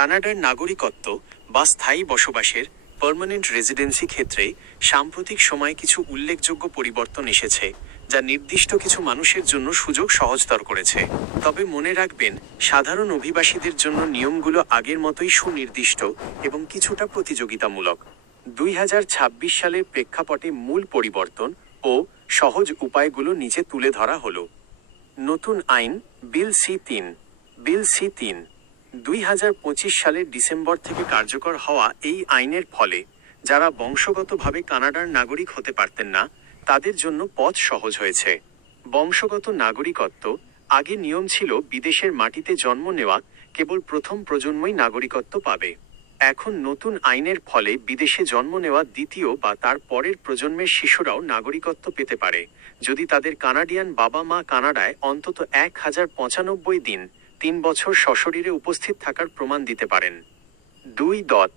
কানাডার নাগরিকত্ব বা স্থায়ী বসবাসের পার্মানেন্ট রেসিডেন্সি ক্ষেত্রে সাম্প্রতিক সময়ে কিছু উল্লেখযোগ্য পরিবর্তন এসেছে, যা নির্দিষ্ট কিছু মানুষের জন্য সুযোগ সহজতর করেছে। তবে মনে রাখবেন, সাধারণ অভিবাসীদের জন্য নিয়মগুলো আগের মতোই সুনির্দিষ্ট এবং কিছুটা প্রতিযোগিতামূলক। 2026 সালের প্রেক্ষাপটে মূল পরিবর্তন ও সহজ উপায়গুলো নিচে তুলে ধরা হলো। নতুন আইন বিল সি-3। বিল সি-3 2025 সালের ডিসেম্বর থেকে কার্যকর হওয়া এই আইনের ফলে যারা বংশগতভাবে কানাডার নাগরিক হতে পারতেন না, তাদের জন্য পথ সহজ হয়েছে। বংশগত নাগরিকত্ব আগে নিয়ম ছিল বিদেশের মাটিতে জন্ম নেওয়া কেবল প্রথম প্রজন্মই নাগরিকত্ব পাবে। এখন নতুন আইনের ফলে বিদেশে জন্ম নেওয়া দ্বিতীয় বা তার পরের প্রজন্মের শিশুরাও নাগরিকত্ব পেতে পারে, যদি তাদের কানাডিয়ান বাবা মা কানাডায় অন্তত 1095 দিন 3 বছর সশরীরে উপস্থিত থাকার প্রমাণ দিতে পারেন। 2.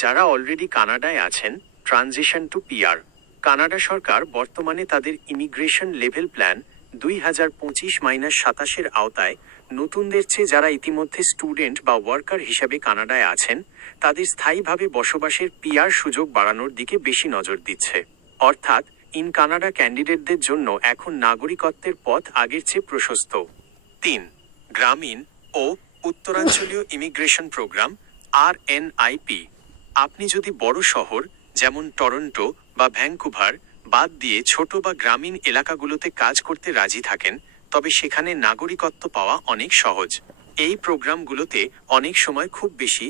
যারা অলরেডি কানাডায় আছেন, ট্রানজিশন টু পিআর। কানাডা সরকার বর্তমানে তাদের ইমিগ্রেশন লেভেল প্ল্যান 2025-27 আওতায় নতুনদের চেয়ে যারা ইতিমধ্যে স্টুডেন্ট বা ওয়ার্কার হিসাবে কানাডায় আছেন, তাদের স্থায়ীভাবে বসবাসের পিআর সুযোগ বাড়ানোর দিকে বেশি নজর দিচ্ছে। অর্থাৎ ইন কানাডা ক্যান্ডিডেটদের জন্য এখন নাগরিকত্বের পথ আগের চেয়ে প্রশস্ত। 3. গ্রামীণ ও উত্তরাঞ্চলীয় ইমিগ্রেশন প্রোগ্রাম RNIP। আপনি যদি বড় শহর যেমন টরন্টো বা ভ্যাঙ্কুভার বাদ দিয়ে ছোট বা গ্রামীণ এলাকাগুলোতে কাজ করতে রাজি থাকেন, তবে সেখানে নাগরিকত্ব পাওয়া অনেক সহজ। এই প্রোগ্রামগুলোতে অনেক সময় খুব বেশি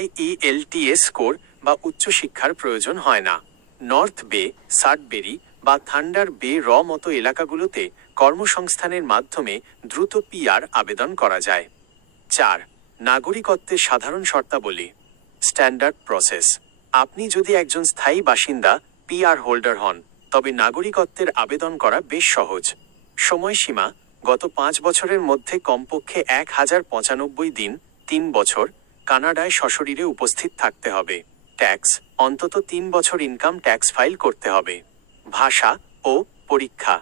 IELTS স্কোর বা উচ্চশিক্ষার প্রয়োজন হয় না। নর্থ বে, সাডবেরি বা থান্ডার বে মতো এলাকাগুলোতে কর্মসংস্থানের মাধ্যমে দ্রুত পিআর আবেদন করা যায়। 4. নাগরিকত্বের সাধারণ শর্তাবলী। Standard process. আপনি যদি একজন স্থায়ী বাসিন্দা পিআর হোল্ডার হন, তবে নাগরিকত্বের আবেদন করা বেশ সহজ। সময়সীমা গত 5 বছরের মধ্যে কমপক্ষে 1095 দিন 3 বছর কানাডায় সশরীরে উপস্থিত থাকতে হবে। ট্যাক্স অন্তত 3 বছর ইনকাম ট্যাক্স ফাইল করতে হবে। ভাষা ও পরীক্ষা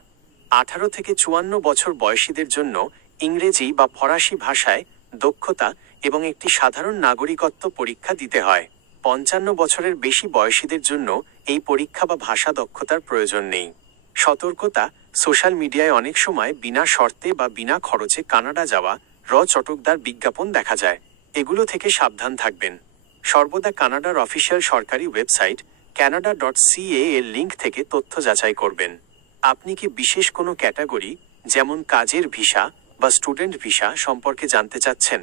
18 থেকে 54 বছর বয়সীদের জন্য ইংরেজি বা ফরাসি ভাষায় দক্ষতা এবং একটি সাধারণ নাগরিকত্ব পরীক্ষা দিতে হয়। 55 বছরের বেশি বয়সীদের জন্য এই পরীক্ষা বা ভাষা দক্ষতার প্রয়োজন নেই। সতর্কতা, সোশ্যাল মিডিয়ায় অনেক সময় বিনা শর্তে বা বিনা খরচে কানাডা যাওয়া চটকদার বিজ্ঞাপন দেখা যায়। এগুলো থেকে সাবধান থাকবেন। সর্বদা কানাডার অফিসিয়াল সরকারি ওয়েবসাইট canada.ca এর লিঙ্ক থেকে তথ্য যাচাই করবেন। আপনি কি বিশেষ কোনো ক্যাটাগরি যেমন কাজের ভিসা বা স্টুডেন্ট ভিসা সম্পর্কে জানতে চাচ্ছেন?